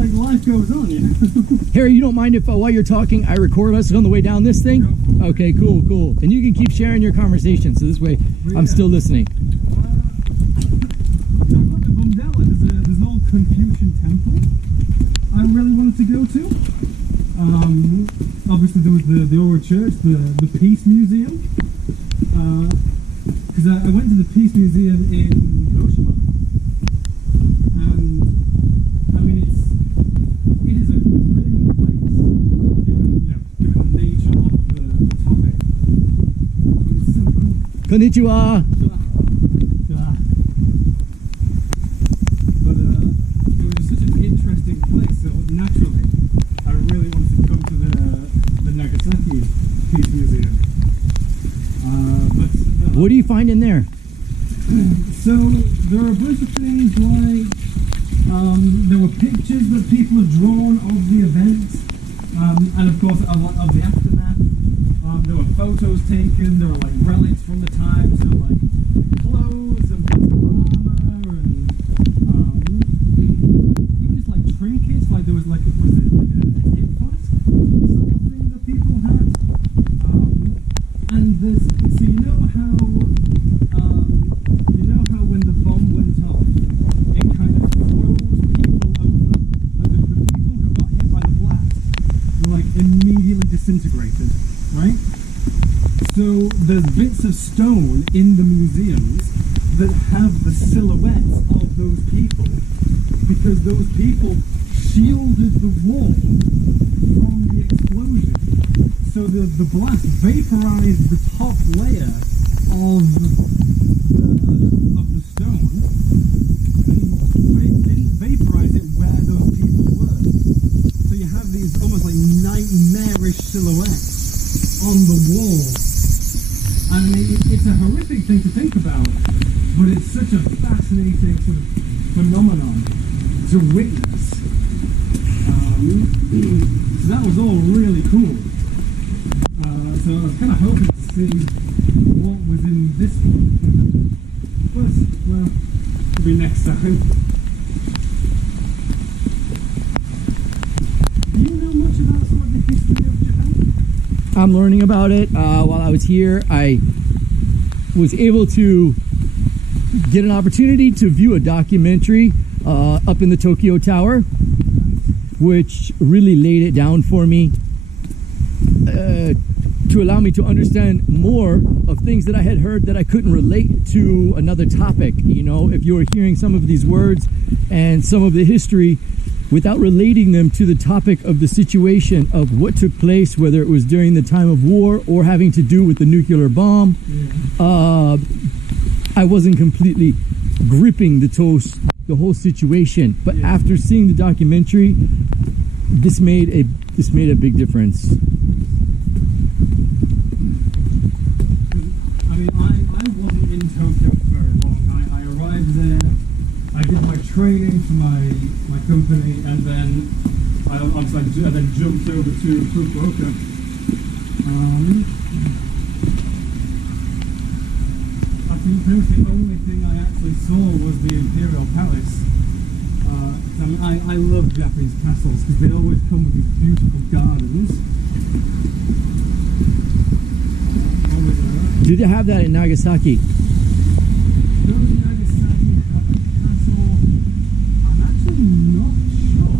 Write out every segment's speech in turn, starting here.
like life goes on, you know. Harry, you don't mind if while you're talking, I record us on the way down this thing? Okay, cool, cool. And you can keep sharing your conversation, so this way I'm still listening. I'm a little bit bummed out. Like there's an old Confucian temple I really wanted to go to. Obviously there was the old church, the Peace Museum. Because I went to the Peace Museum in Hiroshima, and I mean it is a really place given the nature of the topic. But it's so cool. Konnichiwa. But it was such an interesting place, so naturally I really wanted to come to the Nagasaki Peace Museum. What do you find in there? So there are a bunch of things like there were pictures that people had drawn of the event, and of course of the aftermath. There were photos taken. There were like relics from the time, so like clothes and bits of armor, and even just like trinkets. Like there was like a hip flask sort of thing that people had. And there's, so you know how when the bomb went off, it kind of froze people over. Like the people who got hit by the blast were like immediately disintegrated, right? So there's bits of stone in the museums that have the silhouettes of those people, because those people shielded the wall from the explosion. So the blast vaporized the top layer of the stone, but it didn't vaporize it where those people were. So you have these almost like nightmarish silhouettes on the wall. I mean, it's a horrific thing to think about, but it's such a fascinating sort of phenomenon to witness. So that was all really cool. So I was kind of hoping to see what was in this one. But, well, it'll be next time. Do you know much about sort of the history of Japan? I'm learning about it. While I was here, I was able to get an opportunity to view a documentary up in the Tokyo Tower, which really laid it down for me. To allow me to understand more of things that I had heard that I couldn't relate to another topic. You know, if you were hearing some of these words and some of the history without relating them to the topic of the situation of what took place, whether it was during the time of war or having to do with the nuclear bomb, I wasn't completely gripping the whole situation. But after seeing the documentary, this made a big difference. I wasn't in Tokyo for very long. I arrived there, I did my training for my company, and then I then jumped over to Fukuoka. I think the only thing I actually saw was the Imperial Palace. I love Japanese castles because they always come with these beautiful gardens. Did you have that in Nagasaki? Does Nagasaki have a castle? I'm actually not sure.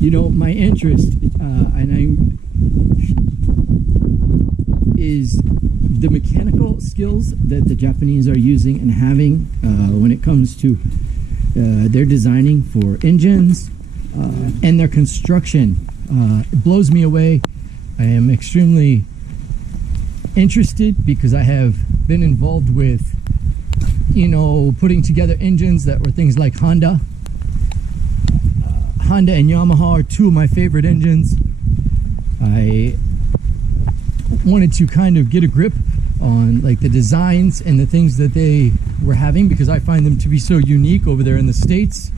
You know, my interest is the mechanical skills that the Japanese are using and having when it comes to their designing for engines and their construction. It blows me away. I am extremely interested because I have been involved with, you know, putting together engines that were things like Honda. Honda and Yamaha are two of my favorite engines. I wanted to kind of get a grip on like the designs and the things that they were having, because I find them to be so unique over there in the States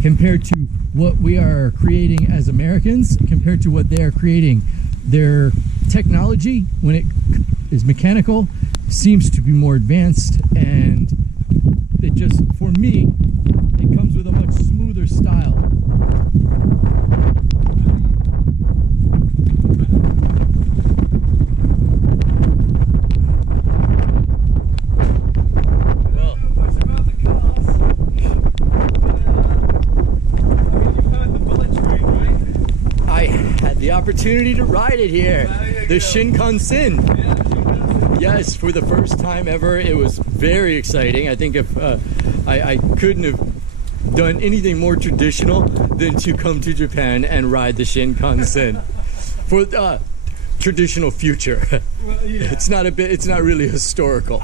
compared to what we are creating as Americans, compared to what they are creating. Their technology, when it is mechanical, seems to be more advanced, and it just, for me, it comes with a much smoother style. The opportunity to ride it here, the Shinkansen. Yes, for the first time ever. It was very exciting. I think if I couldn't have done anything more traditional than to come to Japan and ride the Shinkansen for traditional future. Well, yeah. It's not really historical.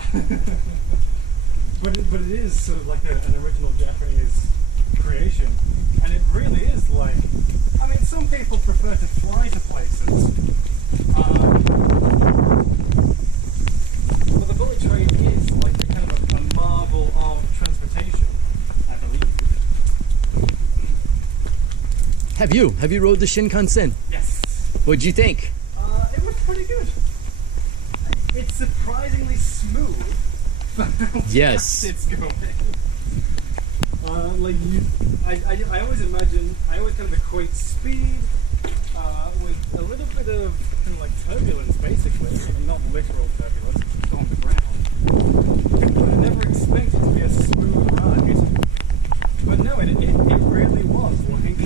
but it is sort of like an original Japanese creation, and it really is like. I mean, some people prefer to fly to places, but the bullet train is like a kind of a marvel of transportation, I believe. Have you rode the Shinkansen? Yes. What'd you think? It was pretty good. It's surprisingly smooth for how fast it's going. I always imagine, I always kind of equate speed with a little bit of kind of like turbulence, basically. I mean, not literal turbulence, it's on the ground. But I never expected it to be a smooth ride. But no, it really was. Like,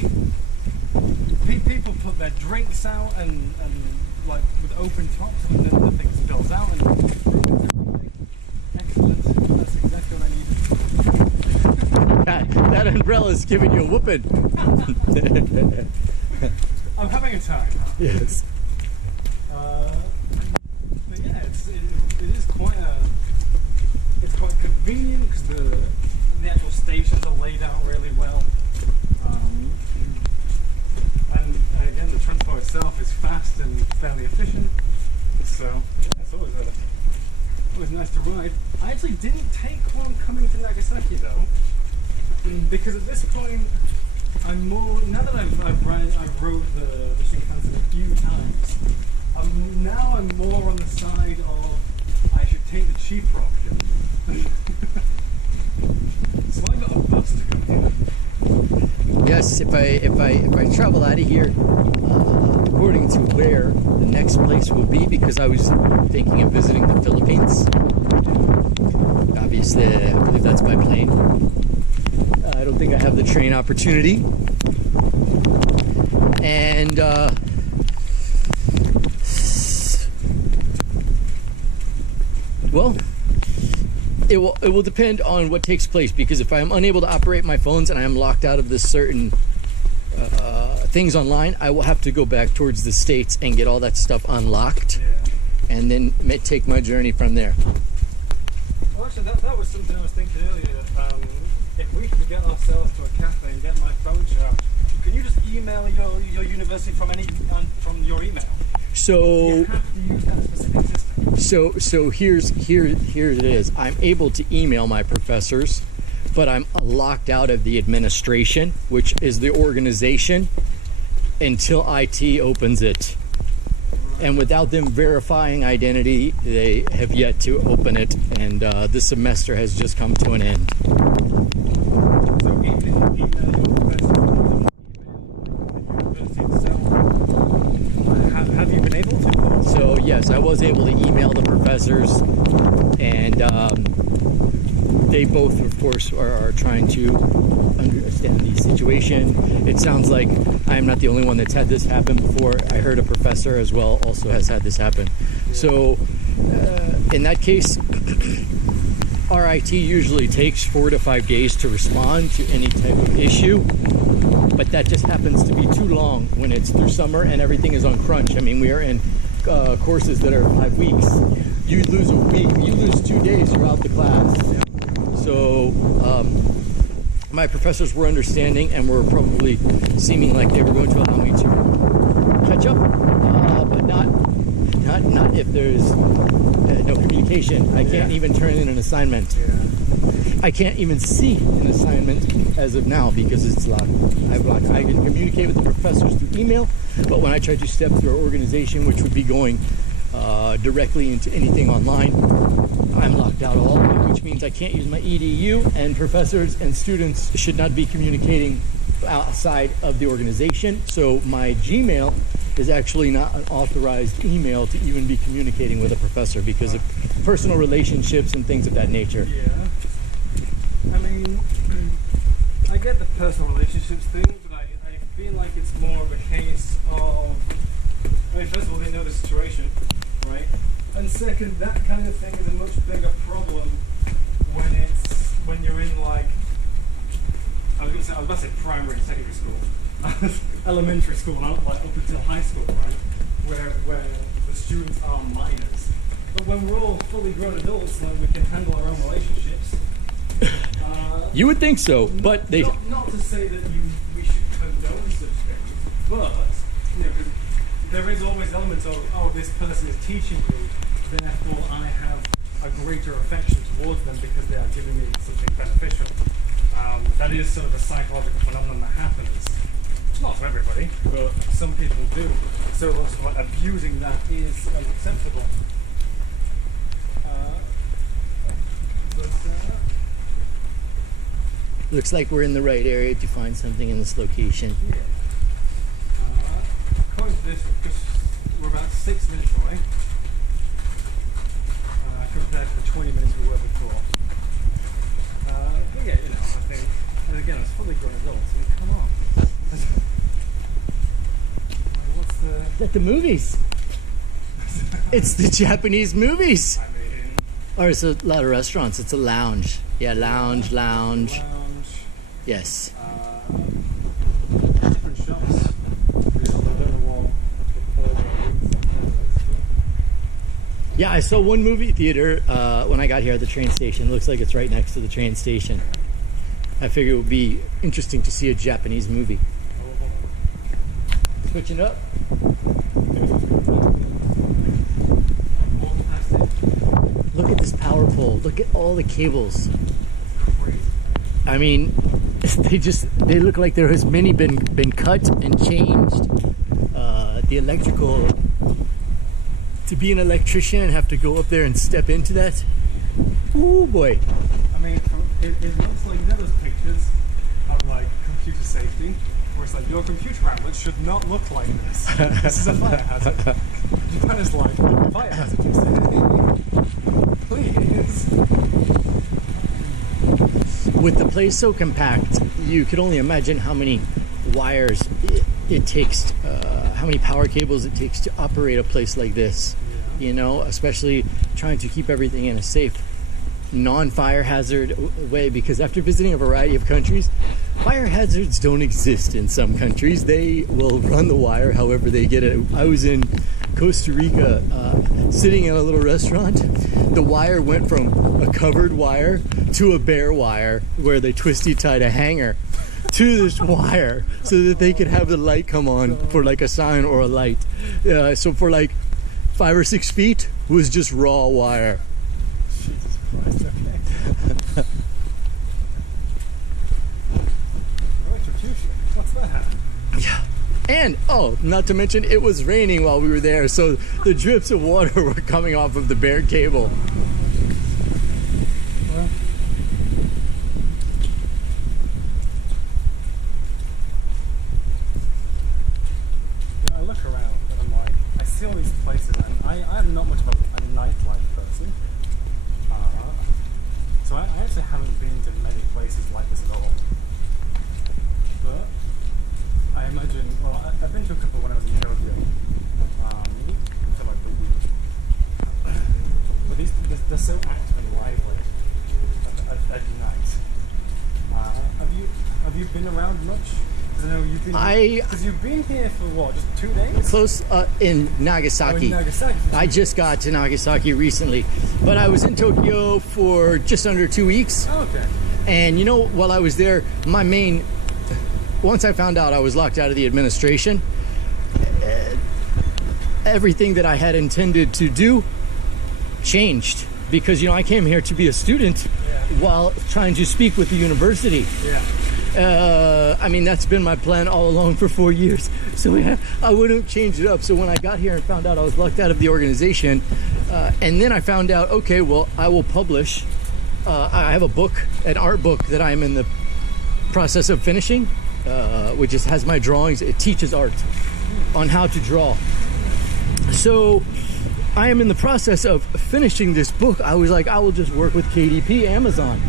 people put their drinks out and like with open tops, and then the thing spills out and ruins everything. Excellent. That's exactly what I needed. That umbrella's giving you a whooping. I'm having a time. Yes. But yeah, it is quite it's quite convenient because the actual stations are laid out really well. And again, the transport itself is fast and fairly efficient. So yeah, it's always nice to ride. I actually didn't take one coming to Nagasaki though. Because at this point, I'm more, now that I've rode the Shinkansen a few times, now I'm more on the side of I should take the cheaper option. So I got a bus to come here. Yes, if I travel out of here, according to where the next place will be, because I was thinking of visiting the Philippines. Obviously, I believe that's by plane. I don't think I have the train opportunity. And well, it will depend on what takes place, because if I am unable to operate my phones and I am locked out of this certain things online, I will have to go back towards the States and get all that stuff unlocked, and then take my journey from there. Well, actually, that was something I was thinking earlier. If we could get ourselves to a cafe and get my phone charged, can you just email your university from your email? So you have to use that specific system. So here it is. I'm able to email my professors, but I'm locked out of the administration, which is the organization, until IT opens it. And without them verifying identity, they have yet to open it, and this semester has just come to an end. Have you been able to? So yes, I was able to email the professors, and they both, of course, are trying to understand the situation. It sounds like I'm not the only one that's had this happen before. I heard a professor as well also has had this happen. So in that case, RIT usually takes 4 to 5 days to respond to any type of issue, but that just happens to be too long when it's through summer and everything is on crunch. I mean, we are in courses that are 5 weeks. You lose a week, you lose 2 days, you're out the class. So my professors were understanding and were probably seeming like they were going to allow me to catch up, but not not if there's no communication. I can't even turn in an assignment. I can't even see an assignment as of now because it's locked. I've locked. I can communicate with the professors through email, but when I try to step through our organization, which would be going directly into anything online, I'm locked out all, which means I can't use my EDU, and professors and students should not be communicating outside of the organization. So my Gmail is actually not an authorized email to even be communicating with a professor because of personal relationships and things of that nature. Yeah. I mean, I get the personal relationships thing, but I feel like it's more of a case of, I mean, first of all, they know the situation, right? And second, that kind of thing is a much bigger problem when you're in, like, I was about to say primary and secondary school, elementary school, not like up until high school, right? Where the students are minors. But when we're all fully grown adults, like, we can handle our own relationships. You would think so, but they... Not to say that we should condone such things, but, you know, 'cause there is always elements of, oh, this person is teaching me, therefore I have a greater affection towards them because they are giving me something beneficial. That is sort of a psychological phenomenon that happens. Not for everybody, but some people do. So like, abusing that is unacceptable. Looks like we're in the right area to find something in this location. Yeah. According to this, we're about 6 minutes away compared to the 20 minutes we were before. But yeah, you know, I think, and again, it's fully grown adults. I mean, come on. What's the... At the movies. It's the Japanese movies. I mean... Or it's a lot of restaurants. It's a lounge. Yeah, lounge. Yes. Different shops. Yeah, I saw one movie theater when I got here at the train station. It looks like it's right next to the train station. I figured it would be interesting to see a Japanese movie. Switching up. Look at this power pole. Look at all the cables. I mean, they look like there has many been cut and changed. The electrical, to be an electrician and have to go up there and step into that. Oh boy. I mean, it looks like, you know those pictures of like computer safety, where it's like your computer outlet should not look like this. This is a fire hazard. Japan is like, fire hazard, please. With the place so compact, you could only imagine how many wires it takes, how many power cables it takes to operate a place like this. Yeah. You know, especially trying to keep everything in a safe, non-fire hazard way, because after visiting a variety of countries, fire hazards don't exist in some countries. They will run the wire however they get it. I was in Costa Rica sitting in a little restaurant. The wire went from a covered wire to a bare wire where they twisty tied a hanger to this wire so that they could have the light come on for like a sign or a light. So for like 5 or 6 feet was just raw wire. Jesus Christ, okay. Electrocution, what's that? Yeah. And, oh, not to mention, it was raining while we were there, so the drips of water were coming off of the bare cable. Well, you know, I look around and I'm like, I see all these places, and I'm not much of a nightlife person. So I actually haven't been to many places like this at all. But I imagine, well, I've been to a couple when I was in Tokyo, for like the week. But they're so active and lively at night. Have you been around much? Because I know you've been. Because you've been here for what, just 2 days? Close in Nagasaki. Oh, in Nagasaki. I just got to Nagasaki recently, but I was in Tokyo for just under 2 weeks. Oh, okay. And you know, while I was there, once I found out I was locked out of the administration, everything that I had intended to do changed, because I came here to be a student while trying to speak with the university. I mean, that's been my plan all along for 4 years, so I wouldn't change it up. So when I got here and found out I was locked out of the organization, and then I found out, okay, well, I will publish. I have a book, an art book that I'm in the process of finishing, which just has my drawings. It teaches art on how to draw. So I am in the process of finishing this book. I was like, I will just work with KDP, Amazon.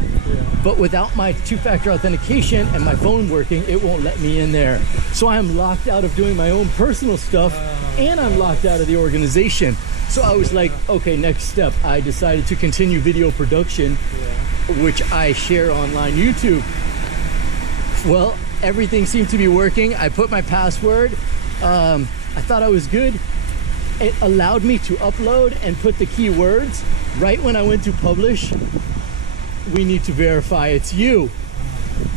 But without my two-factor authentication and my phone working, it won't let me in there. So I am locked out of doing my own personal stuff, and I'm locked out of the organization. So I was like, okay, next step. I decided to continue video production, which I share online YouTube. Well, everything seemed to be working. I put my password. I thought I was good. It allowed me to upload and put the keywords. Right when I went to publish, we need to verify it's you.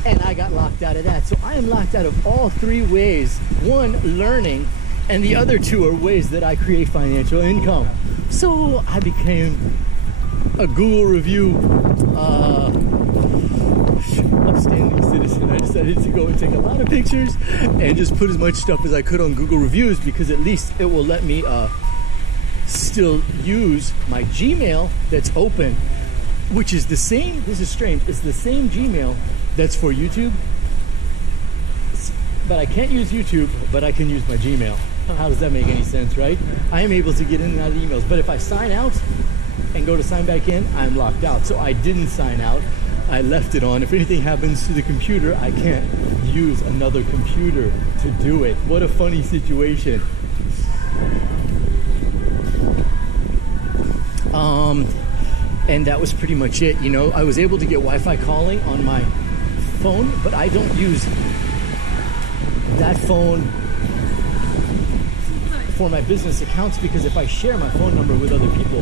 And I got locked out of that. So I am locked out of all three ways. One, learning, and the other two are ways that I create financial income. So I became a Google review upstanding citizen. I decided to go and take a lot of pictures and just put as much stuff as I could on Google reviews, because at least it will let me still use my Gmail that's open, which is the same. This is strange. It's the same Gmail that's for YouTube, but I can't use YouTube, but I can use my Gmail. How does that make any sense, right? I am able to get in and out of emails, but if I sign out and go to sign back in, I'm locked out. So I didn't sign out. I left it on. If anything happens to the computer, I can't use another computer to do it. What a funny situation. And that was pretty much it. I was able to get Wi-Fi calling on my phone, but I don't use that phone for my business accounts, because if I share my phone number with other people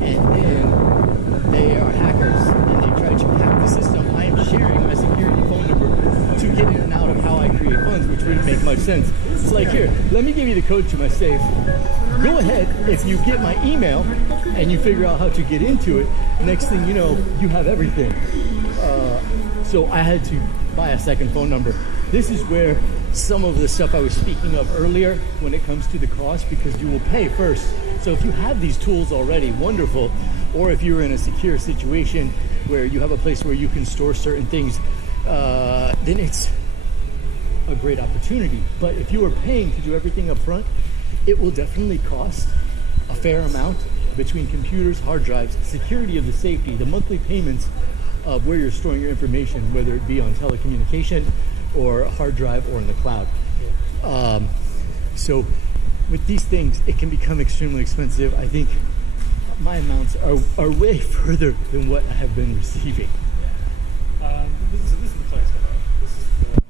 and then they are hackers and they try to hack the system, I am sharing my security phone number to get in and out of how I create funds, which wouldn't make much sense. It's like, here, let me give you the code to my safe. Go ahead, if you get my email and you figure out how to get into it, next thing you know, you have everything. So I had to buy a second phone number. This is where some of the stuff I was speaking of earlier when it comes to the cost, because you will pay first. So if you have these tools already, wonderful. Or if you're in a secure situation where you have a place where you can store certain things, then it's a great opportunity. But if you are paying to do everything up front, it will definitely cost a fair amount between computers, hard drives, security of the safety, the monthly payments of where you're storing your information, whether it be on telecommunication or a hard drive or in the cloud. So with these things, it can become extremely expensive. I think my amounts are way further than what I have been receiving. This is the place, right? This is the